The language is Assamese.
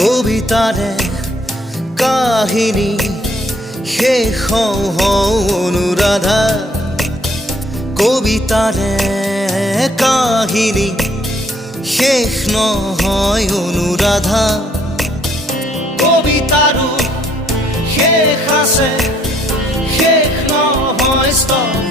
কবিতাৰে কাহিনী শেষ হওঁ অনুৰাধা কবিতাৰে কাহিনী শেষ নহয় অনুৰাধা কবিতাৰো শেষ আছে শেষ নহয় স্তব্ধ